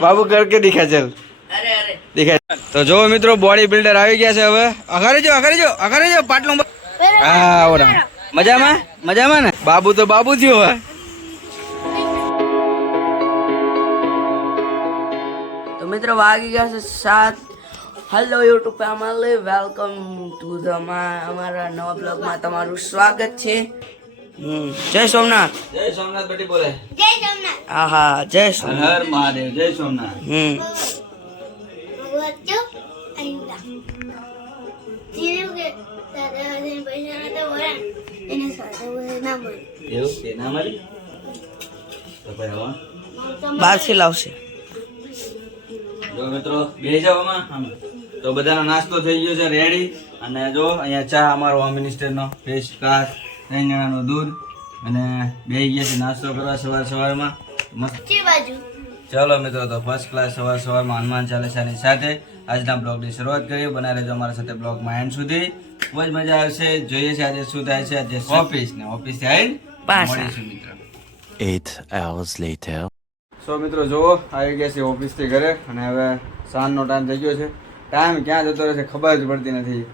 બાબુ કરકે દિખા ચલ દેખાય તો જો મિત્રો બોડી બિલ્ડર આવી ગયા છે હવે અઘારે જો અઘારે જો અઘારે જો પાટલું બ- હા ઓરા મજામાં મજામાં ને બાબુ તો બાબુ થયો હવે તો મિત્રો વાગી ગયા છે સાત hello YouTube family welcome to the અમારા નવા બ્લોગમાં તમારું સ્વાગત છે। હમ જય સોમનાથ. જય સોમનાથ બેટી બોલે. હા હા જય સોમનાથ. હર મહાદેવ જય સોમનાથ. હમ. બહારથી લાવશે. જો મિત્રો બે જાવ તો બધાનો નાસ્તો થઈ ગયો છે રેડી અને જો અહીંયા ચા અમારો હોમ મિનિસ્ટરનો ફેસ ક્લાસ ત્રણ જણાનું દૂધ અને બે ગયા છે નાસ્તો કરવા સવાર સવારમાં. મસ્ત. ચલો મિત્રો તો ફર્સ્ટ ક્લાસ સવાર સવારમાં હનુમાન ચાલીસાની સાથે આજના બ્લોગની શરૂઆત કરીએ. બનાવી રહેજો અમારા સાથે બ્લોગમાં એન્ડ સુધી. ખૂબ જ મજા આવશે. જોઈએ છે આજે શું થાય છે. આજે ઓફિસ ને ઓફિસથી આવીને પાછા. મળીશું મિત્રો. 8 hours later. સો મિત્રો જુઓ આવી ગયા છે ઓફિસથી ઘરે અને હવે સાંજનો ટાઈમ થઈ ગયો છે. ટાઈમ ક્યાં જતો રહે છે ખબર જ પડતી નથી.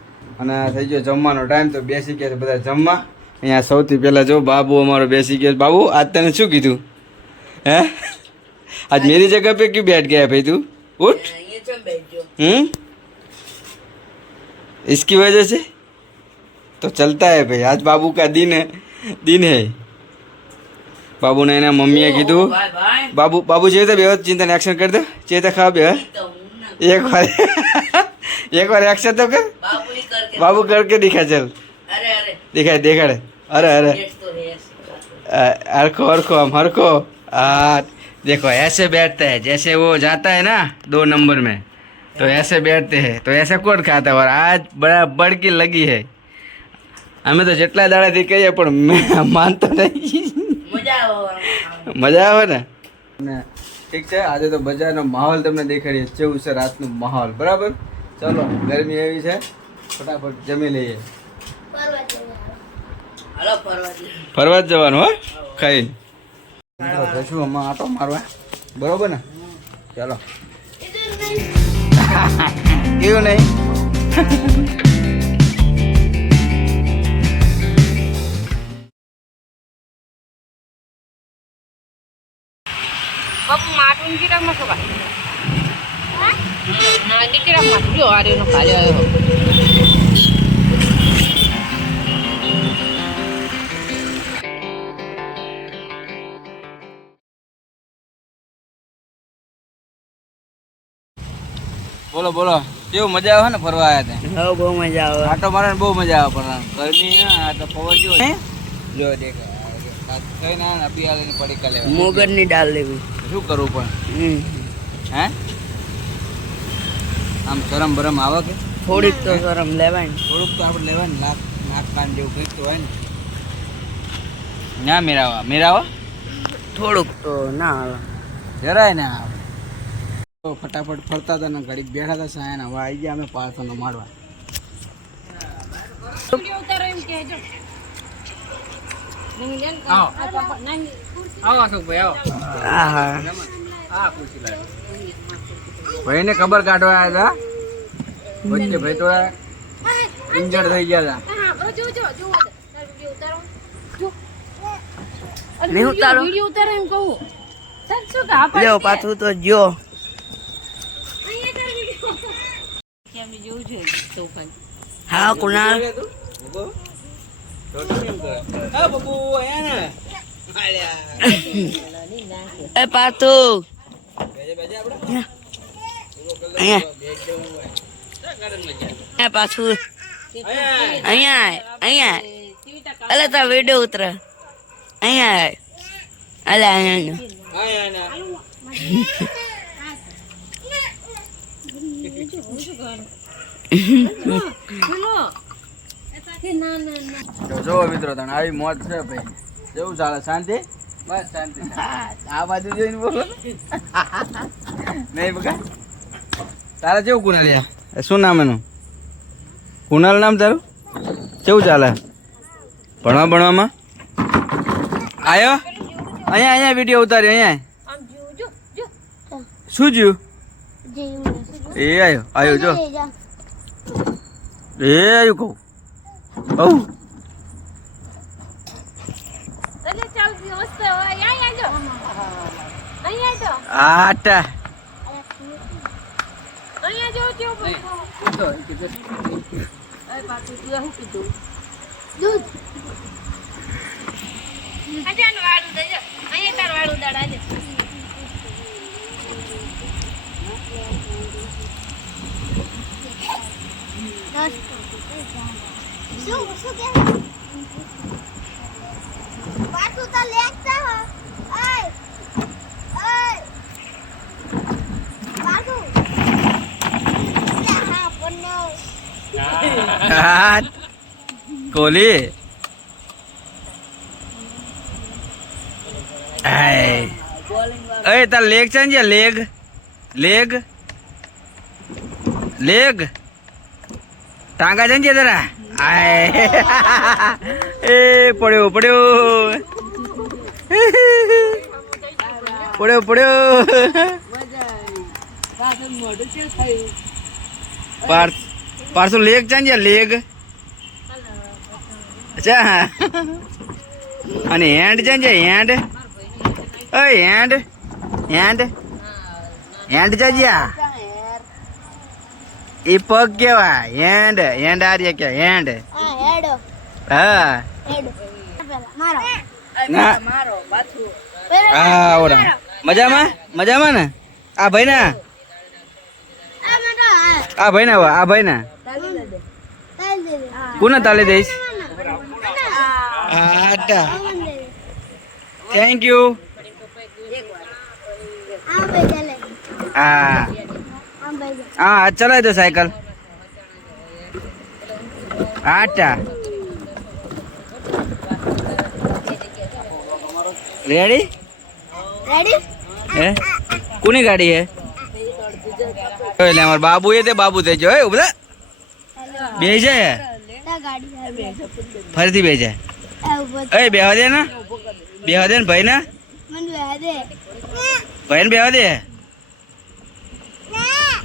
અને થઈ ગયો જમવાનો ટાઈમ તો બેસી ગયા છે બધા જમવા. અહીંયા સૌથી પહેલા જો બાબુ અમારો બેસી ગયો છે. બાબુ આજ તને શું કીધું હે આજ મેરી જગહ पे क्यों बैठ गया भाई तू उठ हम्म इसकी वजह से तो चलता है भाई आज बाबू का दिन है दिन है બાબુને એના મમ્મીએ કીધું બાબુ બાબુ જેવી રીતે બે ચિંતા એક્શન કરી દે ચેતા ખા બે એક વાર એક વાર એક્શન તો કર બાબુ કરકે દિખા ચલ દિખાય દેખાડે અરે અરે अ- हरको हरको हम हरको हाँ देखो ऐसे बैठते हैं जैसे वो जाता है ना दो नंबर में तो ऐसे बैठते हैं तो ऐसे कौन खाता है और आज बड़ा बड़की लगी है અમે તો જેટલા દાડાથી કહીએ પણ મેં માનતો નહીં મજા આવે ને ને ઠીક છે આજે તો બજારનો માહોલ તમને દેખાડીએ કેવું છે રાતનું માહોલ બરાબર ચલો ગરમી એવી છે ફટાફટ જમી લઈએ ફરવા જ જવાનું હો? ખાઈ. જશું આમાં આટો મારવા. બરોબર ને? ચાલો. એવું નહીં. બાપુ માટું કિરાકમાં ખબર? ના કે કિરાકમાં જો આર્યો નો ખાલી આવ્યો. બોલો બોલો. કેવું મજા આવે ને ફરવા આવ્યા ત્યાં? હા બહુ મજા આવે. આટો મારે બહુ મજા આવે પણ ગરમી આ તો પવન જો. જો દેખાય કઈ ના અભી આલે પડીકા લેવા. મોગરની દાળ લેવી. શું કરવું પણ? હે? આમ શરમ ભરમ આવે કે? થોડીક તો શરમ લેવાય ને. થોડુંક તો આપણે લેવાય ને નાક નાક કાન જેવું કંઈક તો હોય ને. ના મેરાવા. મેરાવા? થોડુંક તો ના આવે. જરાય ના આવે. ફટાફટ ફરતા હતા ને ઘડીક બેઠા હતા સાયના હવે આવી ગયા અમે પાર્સલનો મારવા. ભાઈ ભાઈને ખબર કાઢવા આવ્યા હતા? વચ્ચે ભાઈ થોડા ઇન્જર્ડ થઈ ગયા હતા. ઉતારો. એમ કહું. પાછું તો જો. હા કુણાલ એ બબુ અહીંયા એ પાતુ પાછું. અહીંયા અહીંયા. અલે તા વિડિયો ઉતરે. અહીંયા આય. અલે અહીંયા ના. તો જો મિત્રો તને, આવી મોજ છે ભાઈ. કેવું ચાલે? શાંતિ? બસ શાંતિ આ બાજુ જોઈને બોલો. નહીં બકા? તારા કેવું કુનાલ યા શું નામ એનું? કુનાલ નામ તારું? કેવું ચાલે? ભણવા ભણવામાં? આયો? અહીંયા અહીંયા વીડિયો ઉતાર્યો અહીંયા. શું જ્યું. એ જો લઈ જા. એ આયું કહું. જો. આટા દૂધ. શું શું કે પાછું તો લેખતા હો કોલી આય તાર લેગ છે લેગ લેગ લેગ ટાંગા છે ને તારા આય. એ, પડ્યો પડ્યો. પડ્યો પડ્યો. પાર્સ પાર્સો લેગ છે ને લેગ અચ્છા. અને હેન્ડ છે ને હેન્ડ. હેન્ડ. હેન્ડ. હેન્ડ છે એ પગ કેવા? હેન્ડ હેન્ડ આર્ય કે હેન્ડ? હા હા. હા ઓરા. મજામાં? મજામાં ને? આ ભાઈ ના આ હા આ. ભાઈ ના આ ભાઈ ના તાલી કોને દઈશ? આ આટા. થેન્ક યુ આ ભાઈ ચાલે. હા હા ચલાવી દો સાયકલ. આટા. રેડી રેડી હે? કોની ગાડી હે? એટલે અમાર બાબુ એ તે બાબુ તે જો હે ઉભલા બે જાય ફરીથી બે જાય એ બેહવા દે ને. બેહવા દે ને ભાઈ ને ભાઈ ને બેહવા દે ના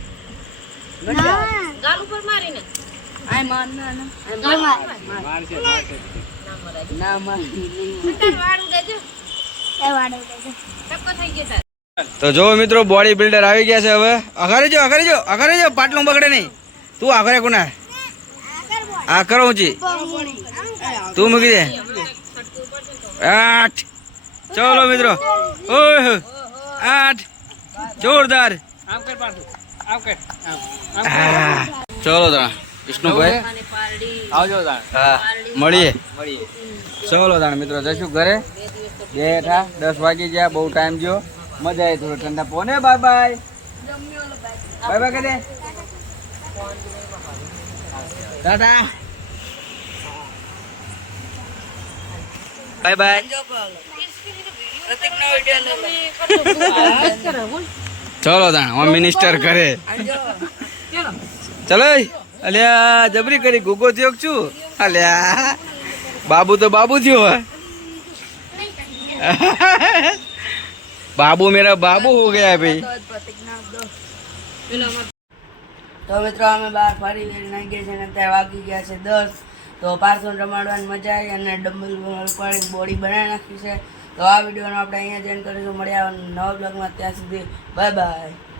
તો જો મિત્રો બોડી બિલ્ડર આવી ગયા છે હવે. અઘરે જો અઘરે જો, અઘારે જો, પાટલું બગડે નહીં. તું કોના? આ કરો ઊંચી. તું મૂકી દે. આઠ. ચલો મિત્રો. ઓહ આઠ. જોરદાર. ચલો તા વિષ્ણુભાઈ. હા મળીએ. ચલો તાણ મિત્રો જશું ઘરે. બેઠા દસ વાગી ગયા બહુ ટાઈમ ગયો મજા આવી થોડો ઠંડા પોને બાય બાય. બાય બાય દે ટાટા. Bye bye. પ્રતિકનો વિડિયો લે. ચલો તાણ મિનિસ્ટર કરે. ચલો, અલ્યા, જબરી કરી, ગુગો થયો છું અલ્યા, બાબુ તો બાબુ થયો હોય બાબુ મેરા બાબુ હો ગયા ભાઈ. તો મિત્રો, અમે બહાર ફરી નાખીએ છીએ અને અત્યારે વાગી ગયા છે દસ. તો પાર્સલ રમાડવાની મજા આવી અને ઉપાડી બોડી બનાવી નાખી છે. તો આ વિડીયોનો આપણે અહીંયા જ કરીશું. મળ્યા નવા બ્લોગમાં ત્યાં સુધી બાય બાય